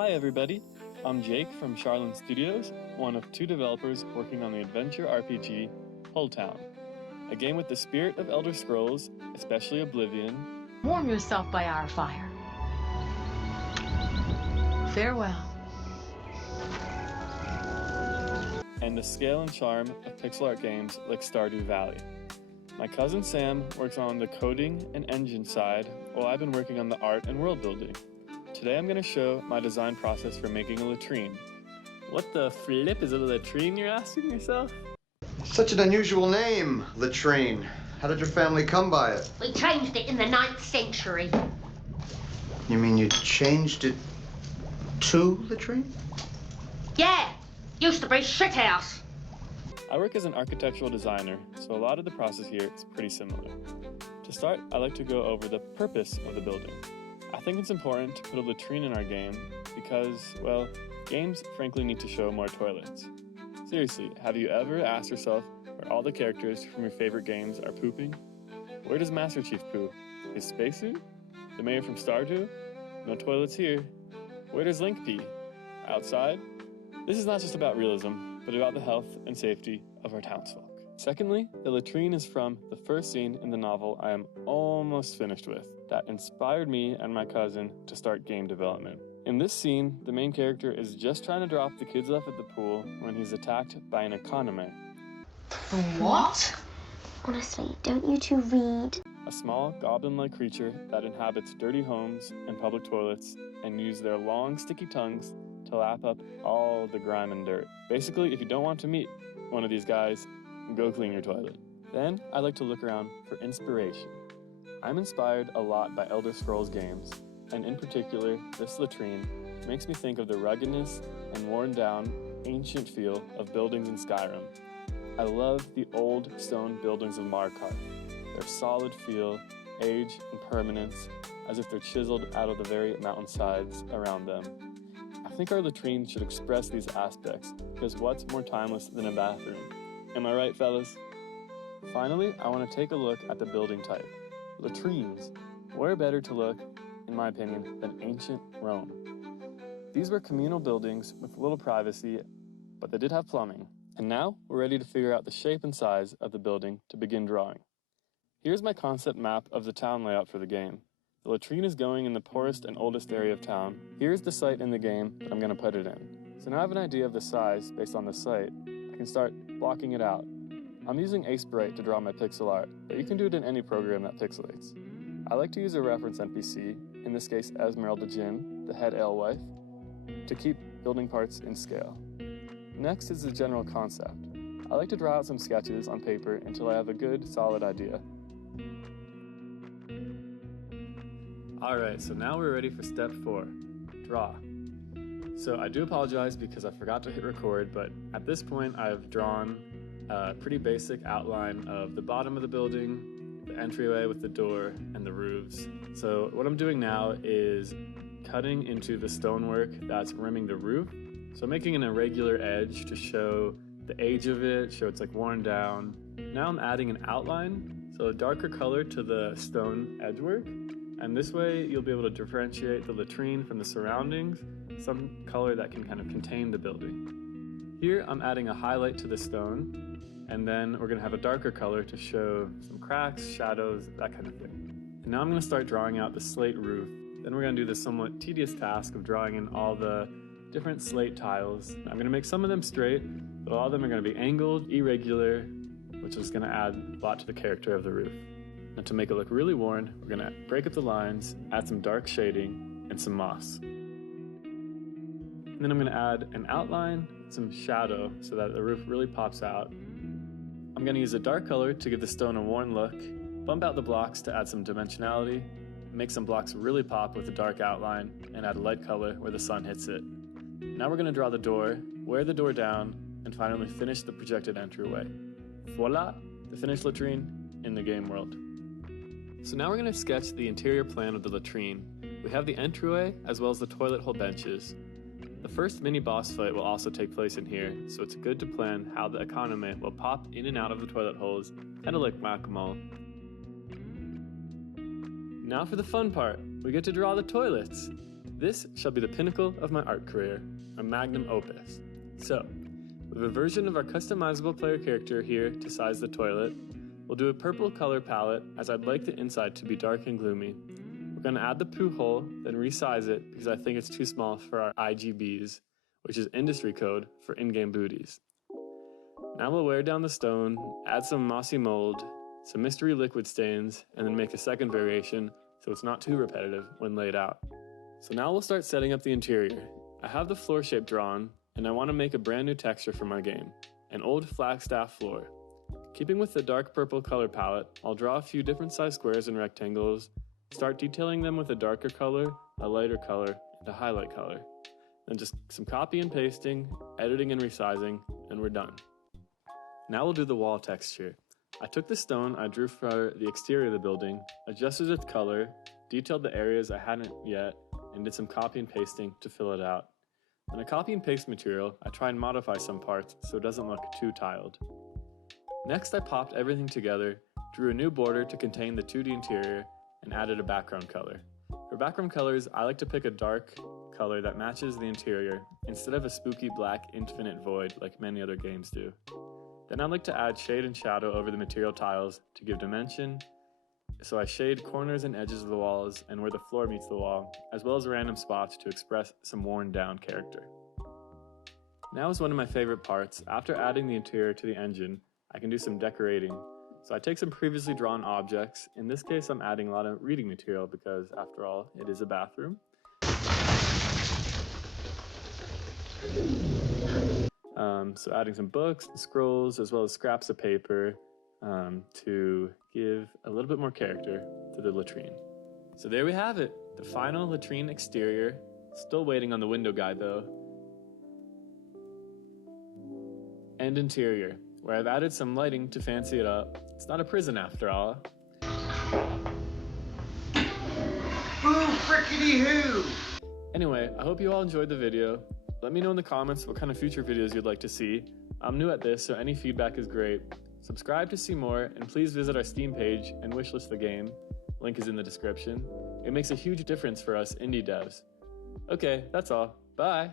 Hi everybody, I'm Jake from Sharlin Studios, one of 2 developers working on the adventure RPG Hulltown, a game with the spirit of Elder Scrolls, especially Oblivion. Warm yourself by our fire. Farewell. And the scale and charm of pixel art games like Stardew Valley. My cousin Sam works on the coding and engine side, while I've been working on the art and world building. Today I'm going to show my design process for making a latrine. What the flip is a latrine, you're asking yourself? Such an unusual name, latrine. How did your family come by it? We changed it in the 9th century. You mean you changed it to latrine? Yeah, used to be shithouse. I work as an architectural designer, so a lot of the process here is pretty similar. To start, I like to go over the purpose of the building. I think it's important to put a latrine in our game because, well, games frankly need to show more toilets. Seriously, have you ever asked yourself where all the characters from your favorite games are pooping? Where does Master Chief poo? His spacesuit? The mayor from Stardew? No toilets here. Where does Link pee? Outside? This is not just about realism, but about the health and safety of our townsfolk. Secondly, the latrine is from the first scene in the novel I am almost finished with, that inspired me and my cousin to start game development. In this scene, the main character is just trying to drop the kids off at the pool when he's attacked by an economy. What? Honestly, don't you two read? A small goblin-like creature that inhabits dirty homes and public toilets and use their long, sticky tongues to lap up all the grime and dirt. Basically, if you don't want to meet one of these guys, go clean your toilet. Then, I like to look around for inspiration. I'm inspired a lot by Elder Scrolls games, and in particular, this latrine makes me think of the ruggedness and worn down, ancient feel of buildings in Skyrim. I love the old stone buildings of Markarth, their solid feel, age, and permanence, as if they're chiseled out of the very mountainsides around them. I think our latrine should express these aspects, because what's more timeless than a bathroom? Am I right, fellas? Finally, I want to take a look at the building type. Latrines. Where better to look, in my opinion, than ancient Rome? These were communal buildings with little privacy, but they did have plumbing. And now, we're ready to figure out the shape and size of the building to begin drawing. Here's my concept map of the town layout for the game. The latrine is going in the poorest and oldest area of town. Here's the site in the game that I'm going to put it in. So now I have an idea of the size based on the site. I can start blocking it out. I'm using Ace Bright to draw my pixel art, but you can do it in any program that pixelates. I like to use a reference NPC, in this case Esmeralda Jinn, the head alewife, to keep building parts in scale. Next is the general concept. I like to draw out some sketches on paper until I have a good, solid idea. Alright, so now we're ready for step 4, draw. So I do apologize because I forgot to hit record, but at this point I've drawn a pretty basic outline of the bottom of the building, the entryway with the door, and the roofs. So what I'm doing now is cutting into the stonework that's rimming the roof. So making an irregular edge to show the age of it, show it's like worn down. Now I'm adding an outline, so a darker color to the stone edgework. And this way you'll be able to differentiate the latrine from the surroundings, some color that can kind of contain the building. Here I'm adding a highlight to the stone, and then we're going to have a darker color to show some cracks, shadows, that kind of thing. And now I'm going to start drawing out the slate roof. Then we're going to do the somewhat tedious task of drawing in all the different slate tiles. I'm going to make some of them straight, but a lot of them are going to be angled, irregular, which is going to add a lot to the character of the roof. Now to make it look really worn, we're going to break up the lines, add some dark shading, and some moss. And then I'm going to add an outline, some shadow, so that the roof really pops out. I'm going to use a dark color to give the stone a worn look, bump out the blocks to add some dimensionality, make some blocks really pop with a dark outline, and add a light color where the sun hits it. Now we're going to draw the door, wear the door down, and finally finish the projected entryway. Voila! The finished latrine in the game world. So now we're going to sketch the interior plan of the latrine. We have the entryway as well as the toilet hole benches. The first mini-boss fight will also take place in here, so it's good to plan how the economy will pop in and out of the toilet holes, kind of like whack-a-mole. Now for the fun part, we get to draw the toilets. This shall be the pinnacle of my art career, a magnum opus. So, with a version of our customizable player character here to size the toilet, we'll do a purple color palette as I'd like the inside to be dark and gloomy. We're going to add the poo hole, then resize it because I think it's too small for our IGBs, which is industry code for in-game booties. Now we'll wear down the stone, add some mossy mold, some mystery liquid stains, and then make a second variation so it's not too repetitive when laid out. So now we'll start setting up the interior. I have the floor shape drawn, and I want to make a brand new texture for my game, an old Flagstaff floor. Keeping with the dark purple color palette, I'll draw a few different size squares and rectangles, start detailing them with a darker color, a lighter color, and a highlight color. Then just some copy and pasting, editing and resizing, and we're done. Now we'll do the wall texture. I took the stone I drew for the exterior of the building, adjusted its color, detailed the areas I hadn't yet, and did some copy and pasting to fill it out. On a copy and paste material, I try and modify some parts so it doesn't look too tiled. Next, I popped everything together, drew a new border to contain the 2D interior, and added a background color. For background colors, I like to pick a dark color that matches the interior, instead of a spooky black infinite void like many other games do. Then I like to add shade and shadow over the material tiles to give dimension, so I shade corners and edges of the walls and where the floor meets the wall, as well as random spots to express some worn down character. Now is one of my favorite parts. After adding the interior to the engine, I can do some decorating. So I take some previously drawn objects. In this case, I'm adding a lot of reading material because, after all, it is a bathroom. So adding some books, scrolls, as well as scraps of paper to give a little bit more character to the latrine. So there we have it, the final latrine exterior. Still waiting on the window guy though. And interior, where I've added some lighting to fancy it up. It's not a prison after all. Boo frickety hoo! Anyway, I hope you all enjoyed the video. Let me know in the comments what kind of future videos you'd like to see. I'm new at this, so any feedback is great. Subscribe to see more, and please visit our Steam page and wishlist the game. Link is in the description. It makes a huge difference for us indie devs. Okay, that's all. Bye!